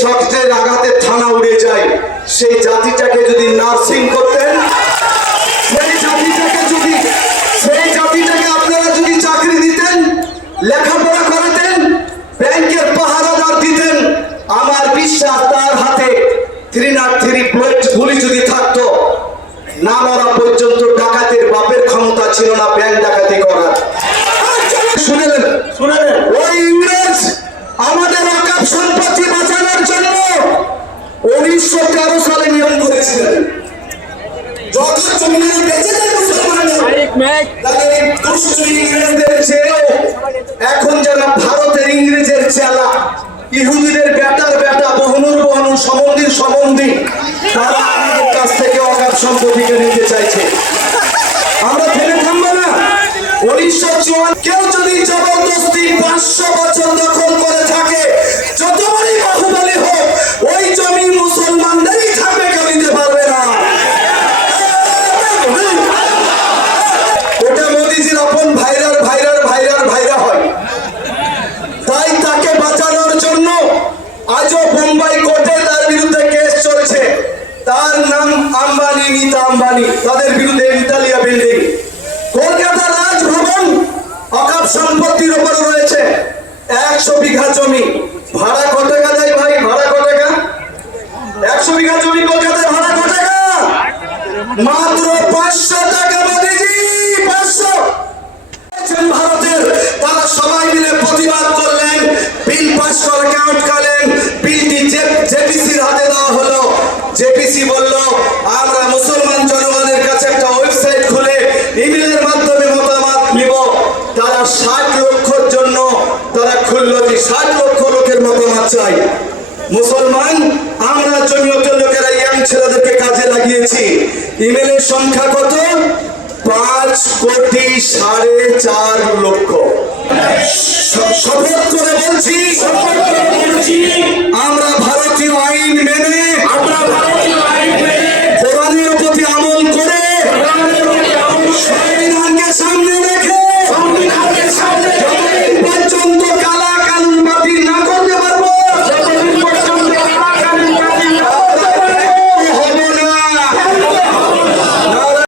শখের আঘাতে থানা উড়ে যায়, সেই জাতিটাকে যদি নার্সিং করতেন, সেই জাতিটাকে আপনারা যদি চাকরি দিতেন, লেখাপড়া করাতেন, ব্যাংকের পাহারাদার দিতেন, আমার বিশ্বাস তার হাতে 303 বুলেট গুলি যদি থাকতো, না মরা পর্যন্ত ডাকাতের বাপের ক্ষমতা ছিল না ব্যাংক ডাকাতি করার। শুনেলেন ওই ইংরেজ আমাদের ওয়াকফ সম্পত্তি বাঁচানোর জন্য 1913 সালে নিয়ম করেছিলেন। যখন জমিনে বেঁচে যায় মুসলমানরা, তাদের দুষ্ট ইংরেজদের চেয়েও এখন যেন ভারতের ইংরেজের চেলা, ইহুদিদের বেটার বেটা, বহনুর সম্বন্ধী, তারা আমাদের কাছ থেকে ওয়াকফ সম্পত্তিকে নিতে চাইছে। আমরা থেমে থামবো না। 1954 কেউ যদি জবরদস্তি 500 বছর দখল করে থাকে, যতবারই বাহুবলী হোক, ওই জমি মুসলমানদেরই থাকবে, কেউ নিতে পারবে না। ওটা মোদিজির আপন ভাইরা হয়। তাই তাকে বাঁচানোর জন্য আজও বোম্বাই কোর্টে তার বিরুদ্ধে কেস চলছে। তার নাম আম্বানি, নীতা আম্বানি, তাদের বিরুদ্ধে ইতালিয়া বিল্ডিং। কলকাতা রাজভবন ওয়াকফ সম্পত্তির উপর রয়েছে 100 বিঘা জমি। ভাড়া কত টাকা দেয় ভাই? ভাড়া কত টাকা? 100 বিঘা জমি কলকাতায় ভাড়া কত টাকা? মাত্র 500 টাকা। মোদিজি 500। ভারতের তারা সবাই মিলে প্রতিবাদ করলেন, বিল পাস করে আটকালেন। বিলটি জেপিসির হাতে দেওয়া হলো। জেপিসি বলল, আমরা মুসলমান জনগণের কাছে একটা ওয়েবসাইট খুলে ইমেলের মাধ্যমে মতামত নিব। তারা 60 লক্ষর জন্য তারা খুলল যে 60 লক্ষ লোকের মতামত চাই। মুসলমান আমরা জমিয়তের লোকেরা ইয়াং ছেলেদেরকে কাজে লাগিয়েছি। ইমেলের সংখ্যা কত? 5,4,5 লক্ষ। শপথ করে বলছি